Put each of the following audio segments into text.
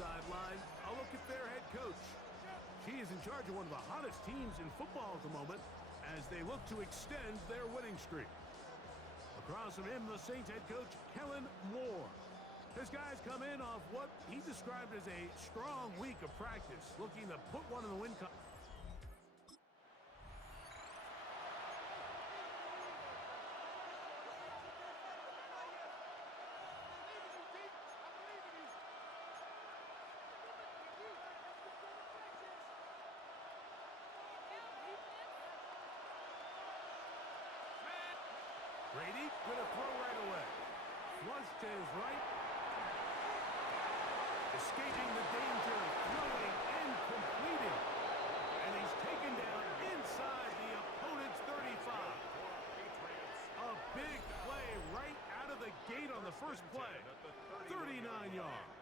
sideline, a look at their head coach. She is in charge of one of the hottest teams in football at the moment as they look to extend their winning streak. Across from him, the Saints head coach, Kellen Moore. His guys come in off what he described as a strong week of practice, looking to put one in the win column. Brady gonna throw right away. Flush to his right. Escaping the danger, throwing and completing. And he's taken down inside the opponent's 35. A big play right out of the gate on the first play. 39 yards.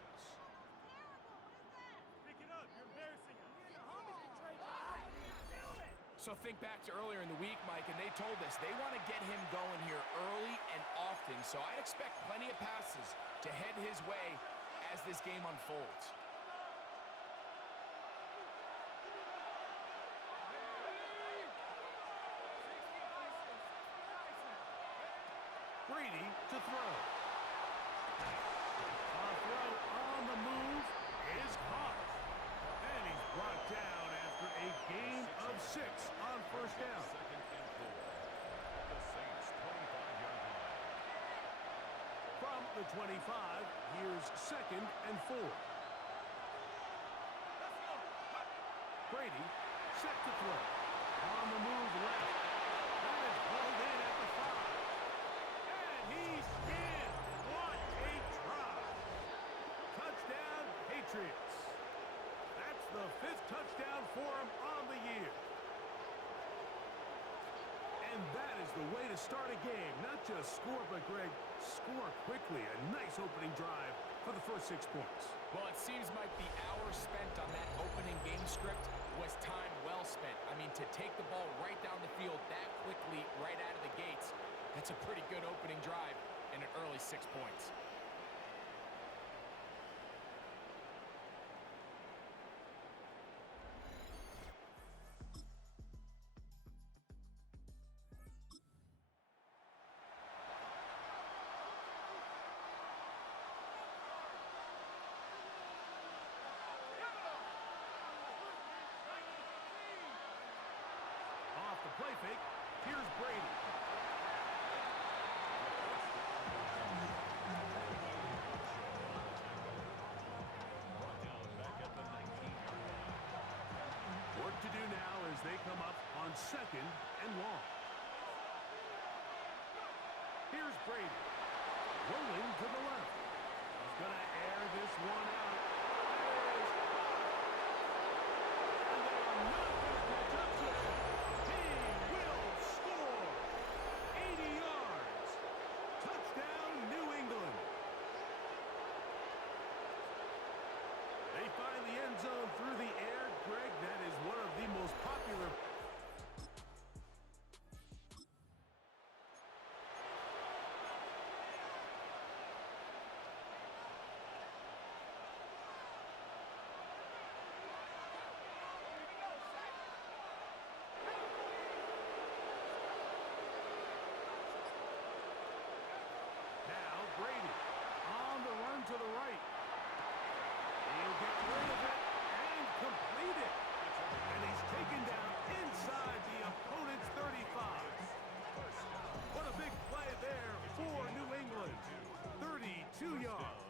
Pick it up, you're embarrassing us. So think back to earlier in the week, Mike, and they told us they want to get him going here early and often. So I expect plenty of passes to head his way as this game unfolds. Brady to throw. A throw on the move is caught. And he's brought down after a gain of 6 on first down. From the 25, here's 2nd and 4. Brady set to throw. On the move left. That is pulled in at the 5. And he's in. What a drive. Touchdown, Patriots. That's the 5th touchdown for him on the year. And that is the way to start a game. Not just score, but, Greg, score quickly. A nice opening drive for the first 6 points. Well, it seems like the hour spent on that opening game script was time well spent. I mean, to take the ball right down the field that quickly, right out of the gates, that's a pretty good opening drive and an early 6 points. Off the play fake, here's Brady. Work to do now as they come up on 2nd and long. Here's Brady. Rolling to the left. He's going to air this one out. And they are not going to catch up to him. He will score. 80 yards. Touchdown, New England. They find the end zone through the air. Greg, that is one of the most popular. Now Brady on the run to the right. He'll get rid of it and complete it. And he's taken down inside the opponent's 35. What a big play there for New England. 32 yards.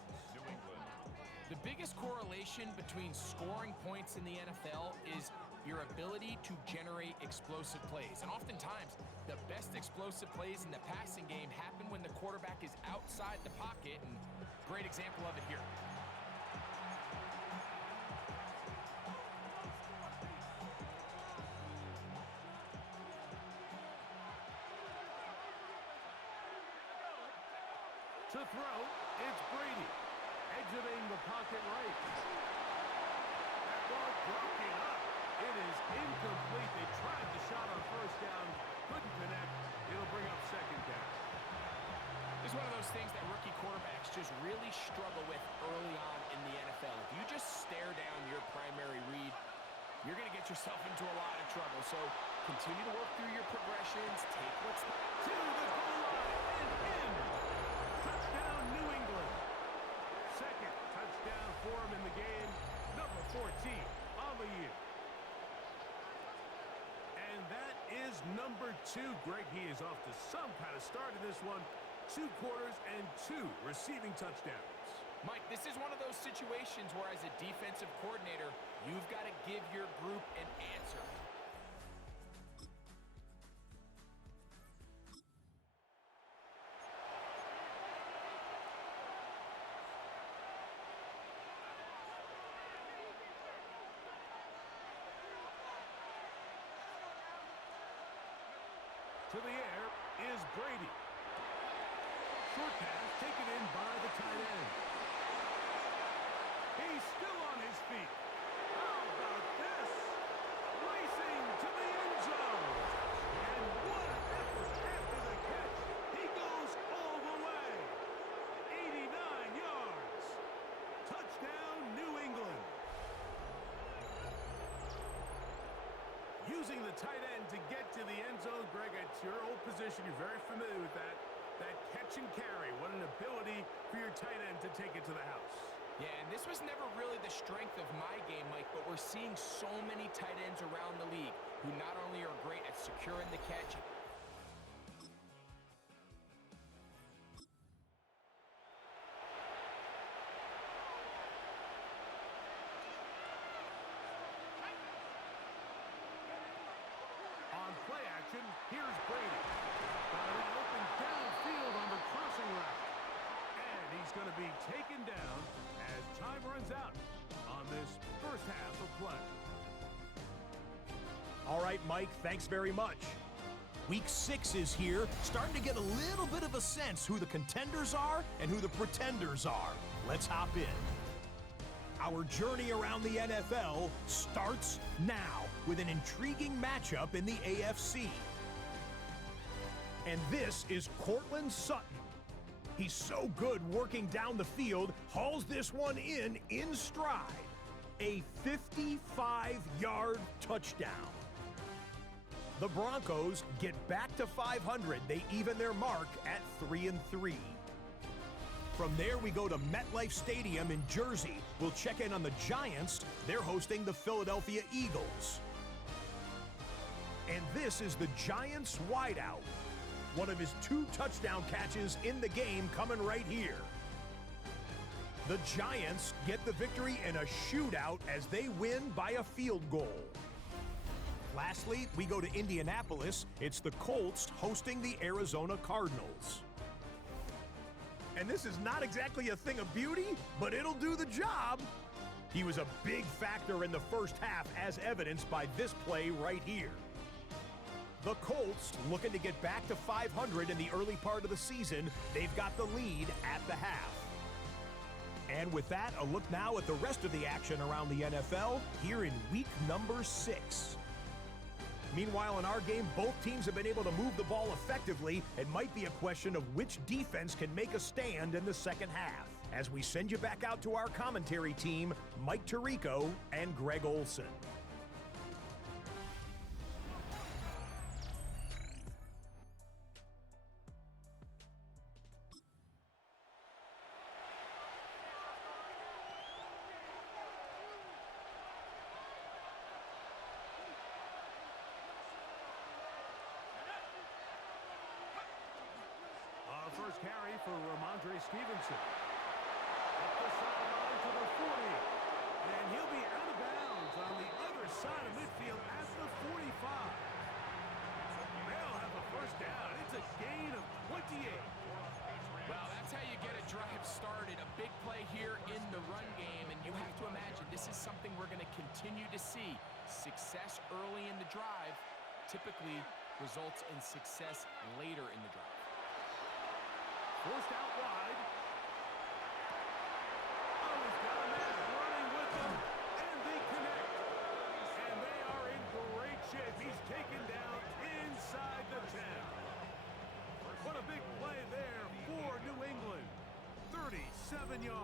The biggest correlation between scoring points in the NFL is your ability to generate explosive plays. And oftentimes, the best explosive plays in the passing game happen when the quarterback is outside the pocket, and great example of it here. To throw, it's Brady. Exiting the pocket right. That ball broken up. It is incomplete. They tried the shot on first down. Couldn't connect. It'll bring up 2nd down. is one of those things that rookie quarterbacks just really struggle with early on in the NFL. If you just stare down your primary read, you're going to get yourself into a lot of trouble. So continue to work through your progressions. Take what's to the goal line and in. Touchdown, New England. Second touchdown for him in the game. Number 14 on the year. And that is number 2. Greg, he is off to some kind of start in this one. 2 quarters and 2 receiving touchdowns. Mike, this is one of those situations where as a defensive coordinator, you've got to give your group an answer. To the air is Brady. Short pass taken in by the tight end. He's still on his feet. How about this? Racing to the end zone. And what an effort after the catch. He goes all the way. 89 yards. Touchdown, New England. Using the tight end to get to the end zone. Greg, it's your old position. You're very familiar with that. That catch and carry. What an ability for your tight end to take it to the house. Yeah, and this was never really the strength of my game, Mike, but we're seeing so many tight ends around the league who not only are great at securing the catch. On play action, here's Brady. Got an open downfield on the crossing route. And he's going to be taken down as time runs out on this first half of play. All right, Mike, thanks very much. Week 6 is here, starting to get a little bit of a sense who the contenders are and who the pretenders are. Let's hop in. Our journey around the NFL starts now with an intriguing matchup in the AFC. And this is Cortland Sutton. He's so good working down the field, hauls this one in stride. A 55-yard touchdown. The Broncos get back to 500. They even their mark at 3-3. From there, we go to MetLife Stadium in Jersey. We'll check in on the Giants. They're hosting the Philadelphia Eagles. And this is the Giants wideout. One of his 2 touchdown catches in the game coming right here. The Giants get the victory in a shootout as they win by a field goal. Lastly, we go to Indianapolis. It's the Colts hosting the Arizona Cardinals. And this is not exactly a thing of beauty, but it'll do the job. He was a big factor in the first half, as evidenced by this play right here. The Colts looking to get back to 500 in the early part of the season. They've got the lead at the half. And with that, a look now at the rest of the action around the NFL here in week number 6. Meanwhile, in our game, both teams have been able to move the ball effectively. It might be a question of which defense can make a stand in the second half. As we send you back out to our commentary team, Mike Tirico and Greg Olson. First carry for Ramondre Stevenson. Up the sideline to the 40. And he'll be out of bounds on the other side of midfield at the 45. They'll have the first down. It's a gain of 28. Well, that's how you get a drive started. A big play here in the run game. And you have to imagine this is something we're going to continue to see. Success early in the drive typically results in success later in the drive. Forced out wide. Oh, he's got a man running with them. And they connect. And they are in great shape. He's taken down inside the 10. What a big play there for 7 yards.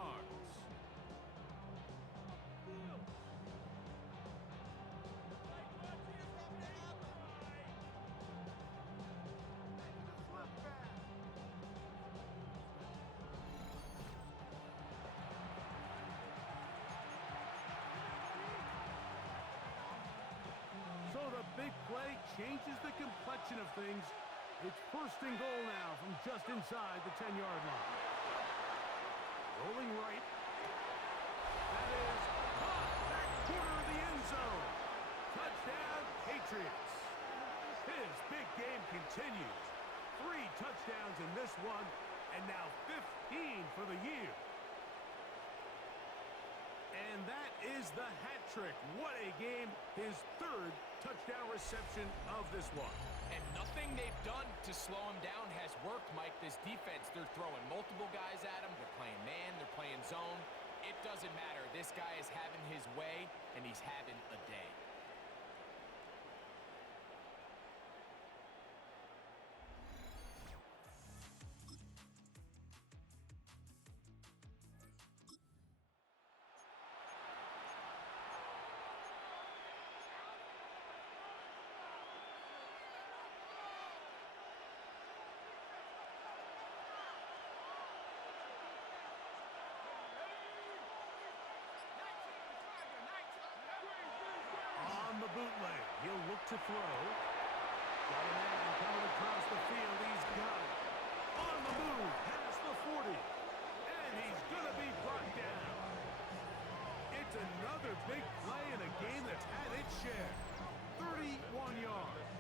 So the big play changes the complexion of things. It's first and goal now from just inside the 10-yard line. Rolling right. That is caught back corner of the end zone. Touchdown, Patriots. His big game continues. 3 touchdowns in this one, and now 15 for the year. And that is the hat trick. What a game. His 3rd touchdown reception of this one. And nothing they've done to slow him down has worked, Mike. This defense, they're throwing multiple guys at him. They're playing man, they're playing zone. It doesn't matter. This guy is having his way, and he's having a day. Bootleg. He'll look to throw. Got a man coming across the field. He's got it. On the move, past the 40. And he's going to be brought down. It's another big play in a game that's had its share. 31 yards.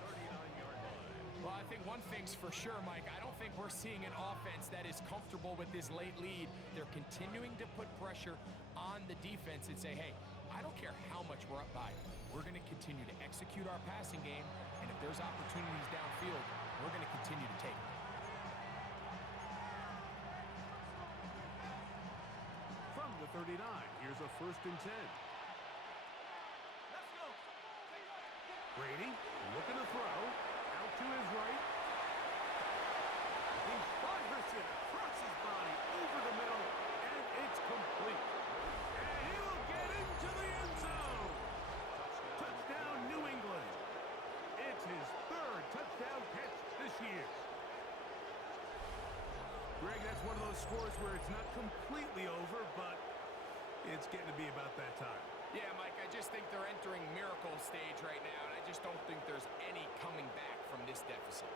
Well, I think one thing's for sure, Mike. I don't think we're seeing an offense that is comfortable with this late lead. They're continuing to put pressure on the defense and say, hey, I don't care how much we're up by. We're going to continue to execute our passing game, and if there's opportunities downfield, we're going to continue to take them. From the 39, here's a 1st and 10. Let's go. Brady looking to throw. Out to his right. He fires it across his body, over the middle, and it's complete. And he'll get into the end zone. Touchdown, New England. It's his 3rd touchdown catch this year. Greg, that's one of those scores where it's not completely over, but it's getting to be about that time. Yeah, Mike, I just think they're entering miracle stage right now, and I just don't think there's any coming back from this deficit.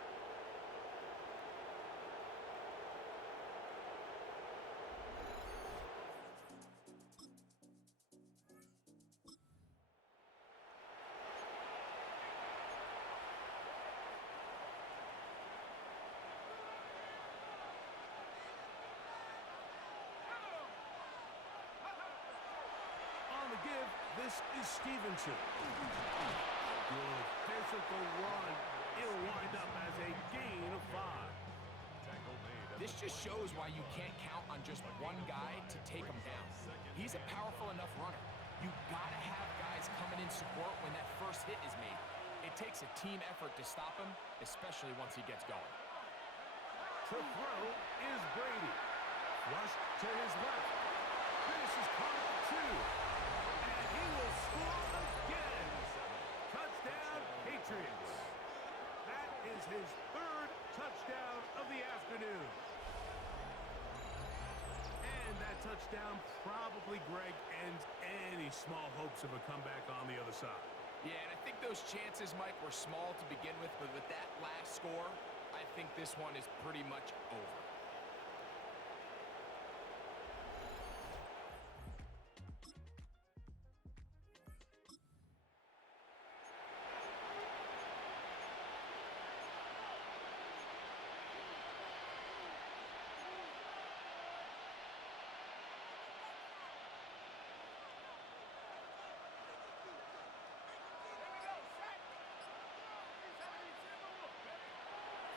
This is Stevenson. Good physical run. It'll wind up as a gain of 5. This just shows why you can't count on just one guy to take him down. He's a powerful enough runner. You gotta have guys coming in support when that first hit is made. It takes a team effort to stop him, especially once he gets going. To throw is Brady. Flush to his left. This is caught at 2. He will score again. Touchdown, Patriots. That is his 3rd touchdown of the afternoon. And that touchdown probably, Greg, ends any small hopes of a comeback on the other side. Yeah, and I think those chances, Mike, were small to begin with, but with that last score, I think this one is pretty much over.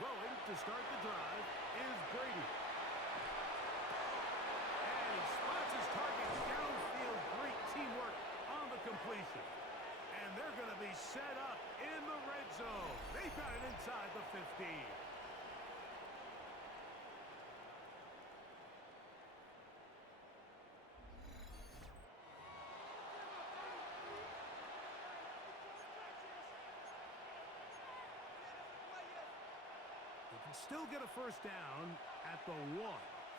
Throwing to start the drive is Brady. And he spots his target downfield. Great teamwork on the completion. And they're going to be set up in the red zone. They've got it inside the 15. still get a first down at the 1.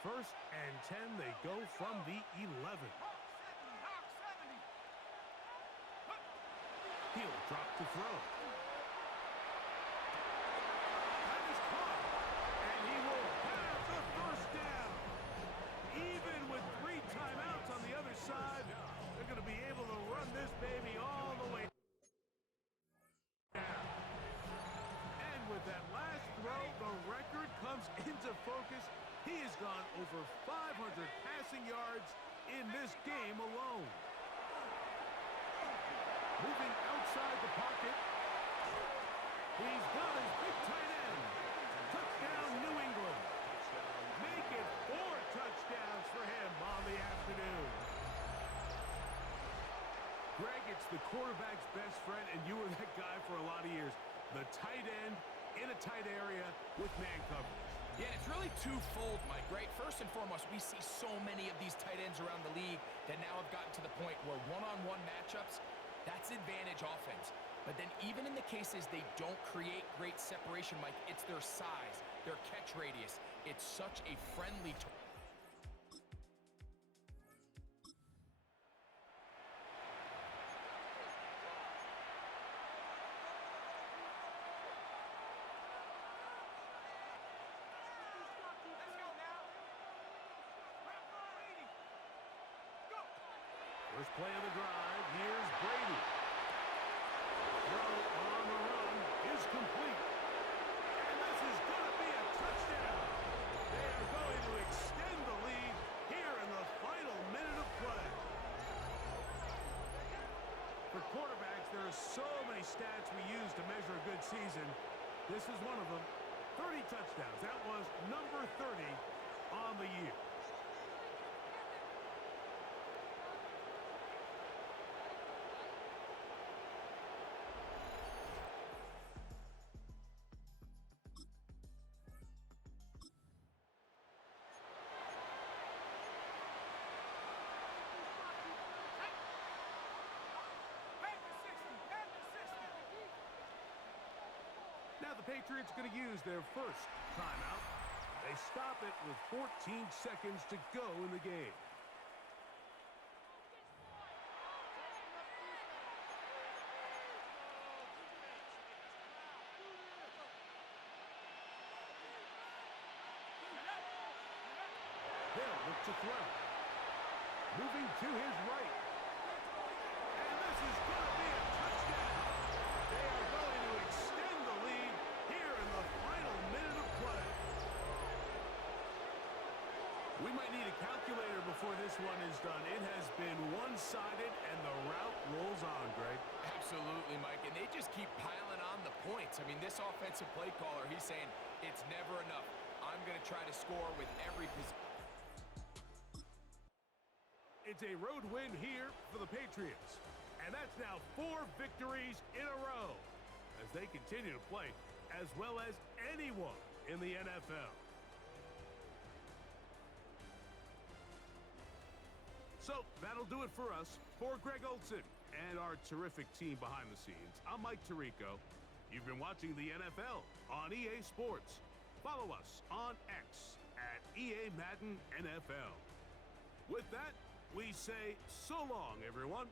First and 10, they go from the 11. He'll drop to throw. That is caught, and he will have the first down. Even with 3 timeouts on the other side, they're going to be able to run this baby all the way down. And with that last throw, the record comes into focus. He has gone over 500 passing yards in this game alone. Moving outside the pocket. He's got his big tight end. Touchdown, New England. Make it 4 touchdowns for him on the afternoon. Greg, it's the quarterback's best friend, and you were that guy for a lot of years. The tight end in a tight area with man coverage. Yeah, it's really twofold, Mike, right? First and foremost, we see so many of these tight ends around the league that now have gotten to the point where one-on-one matchups, that's advantage offense. But then even in the cases they don't create great separation, Mike, it's their size, their catch radius. It's such a friendly tool. First play of the drive, here's Brady. Throw on the run is complete. And this is going to be a touchdown. They are going to extend the lead here in the final minute of play. For quarterbacks, there are so many stats we use to measure a good season. This is one of them. 30 touchdowns. That was number 30 on the year. Now the Patriots going to use their first timeout. They stop it with 14 seconds to go in the game. They'll look to throw. Moving to his right. And this is going to be a touchdown. They are going to extend the lead here in the final minute of play. We might need a calculator before this one is done. It has been one-sided, and the route rolls on, Greg. Absolutely, Mike, and they just keep piling on the points. I mean, this offensive play caller, he's saying it's never enough. I'm going to try to score with every possession. It's a road win here for the Patriots. And that's now 4 victories in a row as they continue to play as well as anyone in the NFL. So that'll do it for us. For Greg Olsen and our terrific team behind the scenes, I'm Mike Tirico. You've been watching the NFL on EA Sports. Follow us on X at EA Madden NFL. With that, we say so long, everyone.